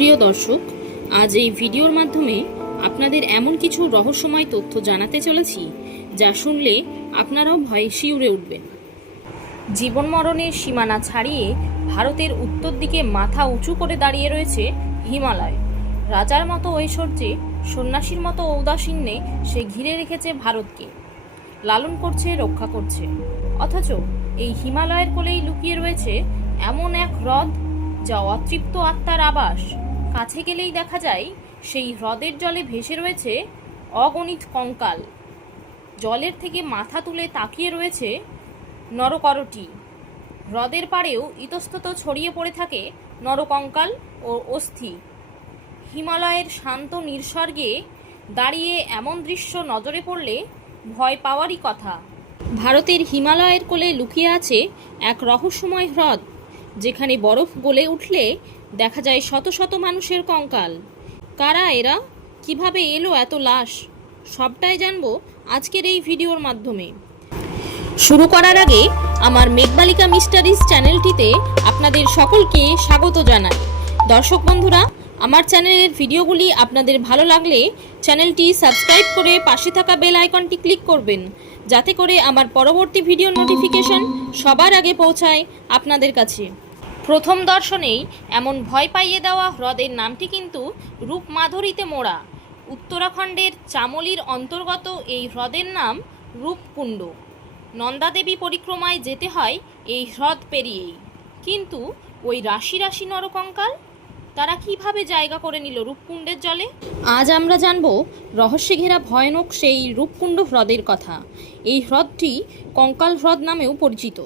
প্রিয় দর্শক, আজ এই ভিডিওর মাধ্যমে আপনাদের এমন কিছু রহস্যময় তথ্য জানাতে চলেছি যা শুনলে আপনারাও ভয়ে শিউরে উঠবেন। জীবন মরণের সীমানা ছাড়িয়ে ভারতের উত্তর দিকে মাথা উঁচু করে দাঁড়িয়ে রয়েছে হিমালয়। রাজার মতো ঐশ্বর্যে, সন্ন্যাসীর মতো ঔদাসীন্যে সে ঘিরে রেখেছে ভারতকে। লালন করছে, রক্ষা করছে। অথচ এই হিমালয়ের কোলেই লুকিয়ে রয়েছে এমন এক হ্রদ যা অতৃপ্ত আত্মার আবাস। কাছে গেলেই দেখা যায়, সেই হ্রদের জলে ভেসে রয়েছে অগণিত কঙ্কাল। জলের থেকে মাথা তুলে তাকিয়ে রয়েছে নরকরটি। হ্রদের পাড়েও ইতস্তত ছড়িয়ে পড়ে থাকে নরকঙ্কাল ও অস্থি। হিমালয়ের শান্ত নিঃসর্গে দাঁড়িয়ে এমন দৃশ্য নজরে পড়লে ভয় পাওয়ারই কথা। ভারতের হিমালয়ের কোলে লুকিয়ে আছে এক রহস্যময় হ্রদ, যেখানে বরফ গলে উঠলে দেখা যায় শত শত মানুষের কঙ্কাল। কারা এরা? কীভাবে এলো এত লাশ? সবটাই জানব আজকের এই ভিডিওর মাধ্যমে। শুরু করার আগে আমার মেঘবালিকা মিস্টারিজ চ্যানেলটিতে আপনাদের সকলকে স্বাগত জানাই। দর্শক বন্ধুরা, আমার চ্যানেলের ভিডিওগুলি আপনাদের ভালো লাগলে চ্যানেলটি সাবস্ক্রাইব করে পাশে থাকা বেল আইকনটি ক্লিক করবেন, যাতে করে আমার পরবর্তী ভিডিও নোটিফিকেশন সবার আগে পৌঁছায় আপনাদের কাছে। প্রথম দর্শনেই এমন ভয় পাইয়ে দেওয়া হ্রদের নামটি কিন্তু রূপমাধুরীতে মোড়া। উত্তরাখণ্ডের চামলির অন্তর্গত এই হ্রদের নাম রূপকুণ্ড। নন্দাদেবী পরিক্রমায় যেতে হয় এই হ্রদ পেরিয়েই। কিন্তু ওই রাশি রাশি নরকঙ্কাল, তারা কীভাবে জায়গা করে নিল রূপকুণ্ডের জলে? আজ আমরা জানব রহস্যে ঘেরা ভয়ানক সেই রূপকুণ্ড হ্রদের কথা। এই হ্রদটি কঙ্কাল হ্রদ নামেও পরিচিত।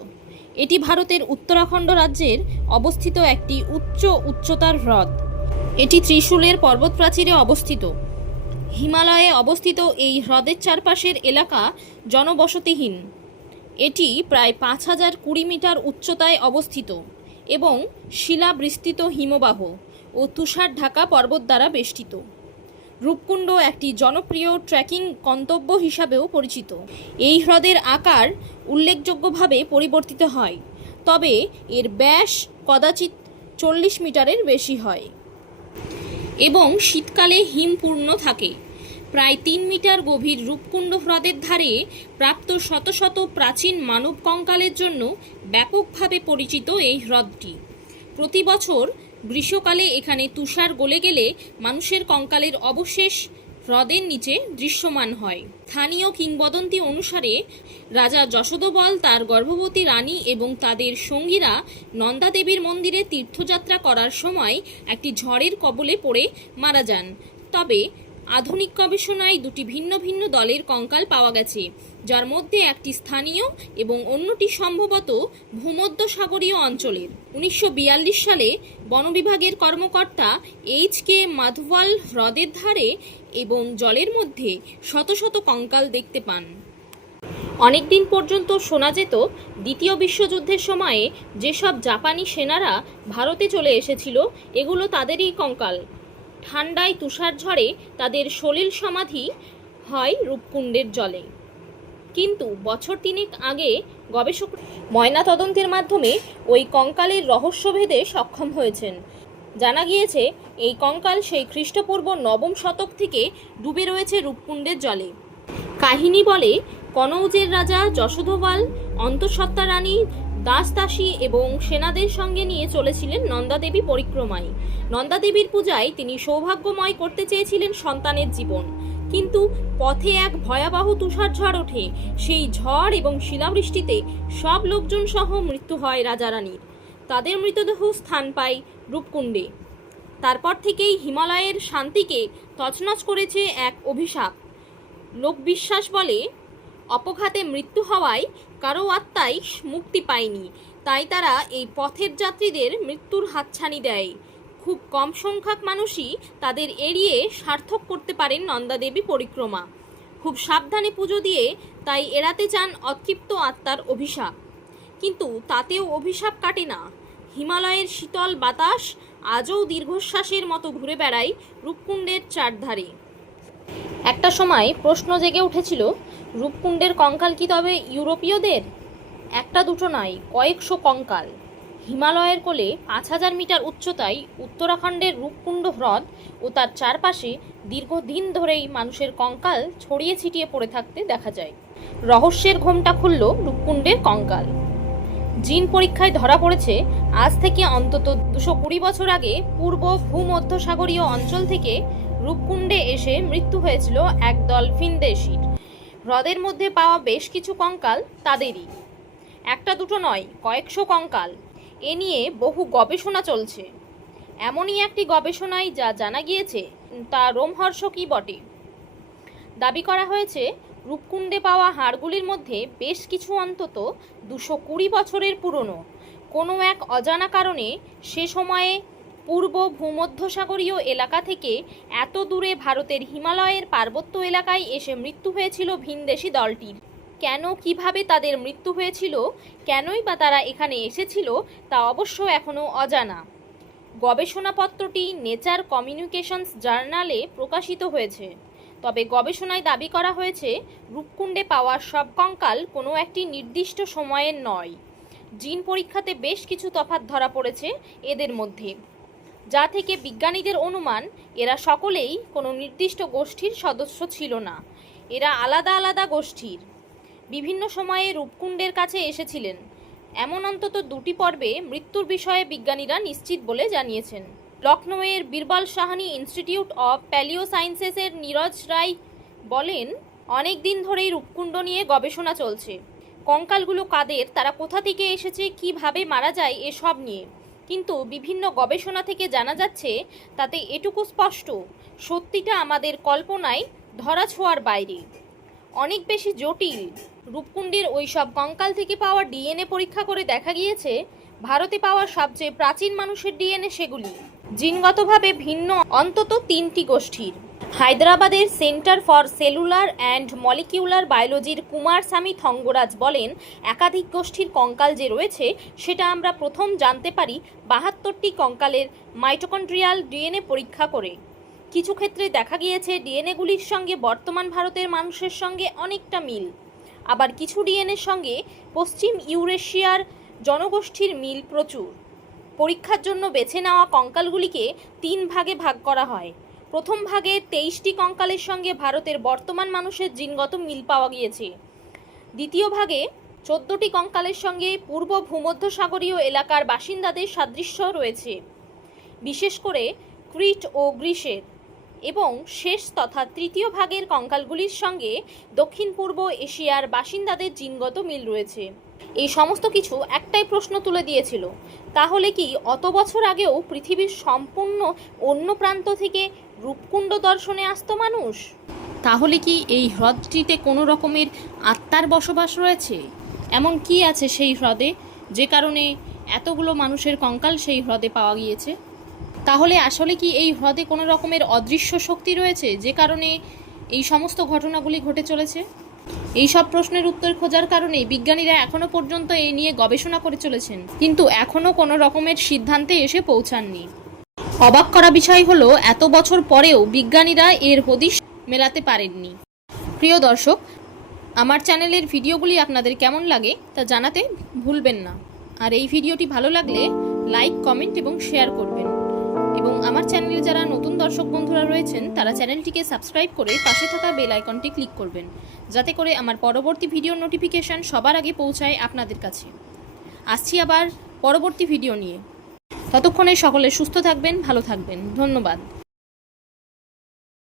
এটি ভারতের উত্তরাখণ্ড রাজ্যের অবস্থিত একটি উচ্চ উচ্চতার হ্রদ। এটি ত্রিশূলের পর্বত প্রাচীরে অবস্থিত। হিমালয়ে অবস্থিত এই হ্রদের চারপাশের এলাকা জনবসতিহীন। এটি প্রায় পাঁচ হাজার কুড়ি মিটার উচ্চতায় অবস্থিত এবং শিলাবৃষ্টিত হিমবাহ ও তুষার ঢাকা পর্বত দ্বারা বেষ্টিত। রূপকুণ্ড একটি জনপ্রিয় ট্রেকিং গন্তব্য হিসাবেও পরিচিত। এই হ্রদের আকার উল্লেখযোগ্যভাবে পরিবর্তিত হয়, তবে এর ব্যাস কদাচিৎ চল্লিশ মিটারের বেশি হয়। এবং শীতকালে হিমপূর্ণ থাকে। প্রায় তিন মিটার গভীর রূপকুণ্ড হ্রদের ধারে প্রাপ্ত শত শত প্রাচীন মানব কঙ্কালের জন্য ব্যাপকভাবে পরিচিত এই হ্রদটি। প্রতি বছর গ্রীষ্মকালে এখানে তুষার গলে গেলে মানুষের কঙ্কালের অবশেষ হ্রদের নিচে দৃশ্যমান হয়। স্থানীয় কিংবদন্তি অনুসারে রাজা যশোদবল, তার গর্ভবতী রানী এবং তাদের সঙ্গীরা নন্দাদেবীর মন্দিরে তীর্থযাত্রা করার সময় একটি ঝড়ের কবলে পড়ে মারা যান। তবে আধুনিক গবেষণায় দুটি ভিন্ন ভিন্ন দলের কঙ্কাল পাওয়া গেছে, যার মধ্যে একটি স্থানীয় এবং অন্যটি সম্ভবত ভূমধ্য সাগরীয় অঞ্চলের। উনিশশো বিয়াল্লিশ সালে বন বিভাগের কর্মকর্তা এইচ কে মাধওয়াল হ্রদের ধারে এবং জলের মধ্যে শত শত কঙ্কাল দেখতে পান। অনেকদিন পর্যন্ত শোনা যেত, দ্বিতীয় বিশ্বযুদ্ধের সময়ে যেসব জাপানি সেনারা ভারতে চলে এসেছিল, এগুলো তাদেরই কঙ্কাল। ঠান্ডায় তুষার ঝড়ে তাদের সলিল সমাধি হয় রূপকুণ্ডের জলে। কিন্তু বছর তিনেক আগে গবেষক ময়না তদন্তের মাধ্যমে ওই কঙ্কালের রহস্যভেদে সক্ষম হয়েছেন। জানা গিয়েছে, এই কঙ্কাল সেই খ্রিস্টপূর্ব নবম শতক থেকে ডুবে রয়েছে রূপকুণ্ডের জলে। কাহিনী বলে, কনৌজের রাজা যশোধবাল অন্তঃসত্ত্বা রানী দাস দাসী এবং সেনাদের সঙ্গে নিয়ে চলেছিলেন নন্দাদেবী পরিক্রমায়। নন্দাদেবীর পূজায় তিনি সৌভাগ্যময় করতে চেয়েছিলেন সন্তানের জীবন। কিন্তু পথে এক ভয়াবহ তুষার ঝড় ওঠে। সেই ঝড় এবং শিলাবৃষ্টিতে সব লোকজন সহ মৃত্যু হয় রাজারানীর। তাদের মৃতদেহ স্থান পায় রূপকুণ্ডে। তারপর থেকেই হিমালয়ের শান্তিকে তছনছ করেছে এক অভিশাপ। লোকবিশ্বাস বলে অপঘাতে মৃত্যু হওয়ায় কারও আত্মাই মুক্তি পায়নি। তাই তারা এই পথের যাত্রীদের মৃত্যুর হাতছানি দেয়। খুব কম সংখ্যক মানুষই তাদের এড়িয়ে সার্থক করতে পারেন নন্দাদেবী পরিক্রমা। খুব সাবধানে পুজো দিয়ে তাই এড়াতে চান অতৃপ্ত আত্মার অভিশাপ। কিন্তু তাতেও অভিশাপ কাটে না। হিমালয়ের শীতল বাতাস আজও দীর্ঘশ্বাসের মতো ঘুরে বেড়ায় রূপকুণ্ডের চারধারে। একটা সময় প্রশ্ন জেগে উঠেছিল রূপকুণ্ডের কঙ্কাল কি তবে ইউরোপীয়দের? একটা দুটো নয়, কয়েকশো কঙ্কাল। হিমালয়ের কোলে পাঁচ হাজার মিটার উচ্চতায় উত্তরাখণ্ডের রূপকুণ্ড হ্রদ ও তার চারপাশে দীর্ঘদিন ধরেই মানুষের কঙ্কাল ছড়িয়ে ছিটিয়ে পড়ে থাকতে দেখা যায়। রহস্যের ঘোমটা খুলল রূপকুণ্ডের কঙ্কাল। জিন পরীক্ষায় ধরা পড়েছে আজ থেকে অন্তত দুশো কুড়ি বছর আগে পূর্ব ভূমধ্যসাগরীয় অঞ্চল থেকে রূপকুণ্ডে এসে মৃত্যু হয়েছিল এক একদল ফিনদেশির হ্রদের মধ্যে পাওয়া বেশ কিছু কঙ্কাল তাদেরই। একটা দুটো নয়, কয়েকশো কঙ্কাল। এ নিয়ে বহু গবেষণা চলছে। এমনই একটি গবেষণায় যা জানা গিয়েছে, তা রোমহর্ষকই বটে। দাবি করা হয়েছে, রূপকুণ্ডে পাওয়া হাড়গুলির মধ্যে বেশ কিছু অন্তত দুশো কুড়ি বছরের পুরনো। কোনো এক অজানা কারণে সে সময়ে পূর্ব ভূমধ্যসাগরীয় এলাকা থেকে এত দূরে ভারতের হিমালয়ের পার্বত্য এলাকায় এসে মৃত্যু হয়েছিল ভিনদেশি দলটির। কেন, কীভাবে তাদের মৃত্যু হয়েছিল, কেনই বা তারা এখানে এসেছিল, তা অবশ্য এখনও অজানা। গবেষণাপত্রটি নেচার কমিউনিকেশনস জার্নালে প্রকাশিত হয়েছে। তবে গবেষণায় দাবি করা হয়েছে, রূপকুণ্ডে পাওয়া সব কঙ্কাল কোনো একটি নির্দিষ্ট সময়ের নয়। জিন পরীক্ষাতে বেশ কিছু তফাত ধরা পড়েছে এদের মধ্যে। যা থেকে বিজ্ঞানীদের অনুমান, এরা সকলেই কোনো নির্দিষ্ট গোষ্ঠীর সদস্য ছিল না। এরা আলাদা আলাদা গোষ্ঠীর। বিভিন্ন সময়ে রূপকুণ্ডের কাছে এসেছিলেন। এমন অন্তত দুটি পর্বে মৃত্যুর বিষয়ে বিজ্ঞানীরা নিশ্চিত বলে জানিয়েছেন। লখনৌয়ের Birbal Sahni institute of palaeo সায়েন্সেসের Neeraj Rai বলেন, অনেক দিন ধরেই রূপকুণ্ড নিয়ে গবেষণা চলছে। কঙ্কালগুলো কাদের, তারা কোথা থেকে এসেছে, কীভাবে মারা যায়, এসব নিয়ে। কিন্তু বিভিন্ন গবেষণা থেকে জানা যাচ্ছে, তাতে এটুকু স্পষ্ট, সত্যিটা আমাদের কল্পনায় ধরাছোঁয়ার বাইরে। অনেক বেশি জটিল, রূপকুণ্ডের ওই সব কঙ্কাল থেকে পাওয়া ডিএনএ পরীক্ষা করে দেখা গিয়েছে, ভারতে পাওয়া সবচেয়ে প্রাচীন মানুষের ডিএনএ সেগুলি। জিনগতভাবে ভিন্ন, অন্তত তিনটি গোষ্ঠীর। হায়দ্রাবাদের centre for cellular and molecular বায়োলজির Kumar স্বামী থঙ্গরাজ বলেন, একাধিক গোষ্ঠীর কঙ্কাল যে রয়েছে, সেটা আমরা প্রথম জানতে পারি বাহাত্তরটি কঙ্কালের মাইটোকন্ড্রিয়াল ডিএনএ পরীক্ষা করে। কিছু ক্ষেত্রে দেখা গিয়েছে, ডিএনএগুলির সঙ্গে বর্তমান ভারতের মানুষের সঙ্গে অনেকটা মিল। আবার কিছু ডিএনএর সঙ্গে পশ্চিম ইউরেশিয়ার জনগোষ্ঠীর মিল প্রচুর। পরীক্ষার জন্য বেছে নেওয়া কঙ্কালগুলিকে তিন ভাগে ভাগ করা হয়। প্রথম ভাগে তেইশটি কঙ্কালের সঙ্গে ভারতের বর্তমান মানুষের জিনগত মিল পাওয়া গিয়েছে। দ্বিতীয় ভাগে চোদ্দটি কঙ্কালের সঙ্গে পূর্ব ভূমধ্যসাগরীয় এলাকার বাসিন্দাদের সাদৃশ্য রয়েছে, বিশেষ করে ক্রিট ও গ্রিসের এবং শেষ তথা তৃতীয় ভাগের কঙ্কালগুলির সঙ্গে দক্ষিণ পূর্ব এশিয়ার বাসিন্দাদের জিনগত মিল রয়েছে। এই সমস্ত কিছু একটাই প্রশ্ন তুলে দিয়েছিল। তাহলে কি অত বছর আগেও পৃথিবীর সম্পূর্ণ অন্য প্রান্ত থেকে রূপকুণ্ড দর্শনে আসতো মানুষ? তাহলে কি এই হ্রদটিতে কোনো রকমের আত্মার বসবাস রয়েছে? এমন কি আছে সেই হ্রদে যে কারণে এতগুলো মানুষের কঙ্কাল সেই হ্রদে পাওয়া গিয়েছে? তাহলে আসলে কি এই হ্রদে কোনো রকমের অদৃশ্য শক্তি রয়েছে যে কারণে এই সমস্ত ঘটনাগুলি ঘটে চলেছে? এই সব প্রশ্নের উত্তর খোঁজার কারণেই বিজ্ঞানীরা এখনও পর্যন্ত এ নিয়ে গবেষণা করে চলেছেন। কিন্তু এখনও কোনো রকমের সিদ্ধান্তে এসে পৌঁছাননি। অবাক করা বিষয় হলো, এত বছর পরেও বিজ্ঞানীরা এর হদিশ মেলাতে পারেননি। প্রিয় দর্শক, আমার চ্যানেলের ভিডিওগুলি আপনাদের কেমন লাগে তা জানাতে ভুলবেন না। আর এই ভিডিওটি ভালো লাগলে লাইক, কমেন্ট এবং শেয়ার করবেন। এবং আমার চ্যানেলে যারা নতুন দর্শক বন্ধুরা রয়েছেন, তারা চ্যানেলটিকে সাবস্ক্রাইব করে পাশে থাকা বেল আইকনটি ক্লিক করবেন, যাতে করে আমার পরবর্তী ভিডিও নোটিফিকেশান সবার আগে পৌঁছায় আপনাদের কাছে। আসছি আবার পরবর্তী ভিডিও নিয়ে। ততক্ষণে সকলে সুস্থ থাকবেন, ভালো থাকবেন। ধন্যবাদ।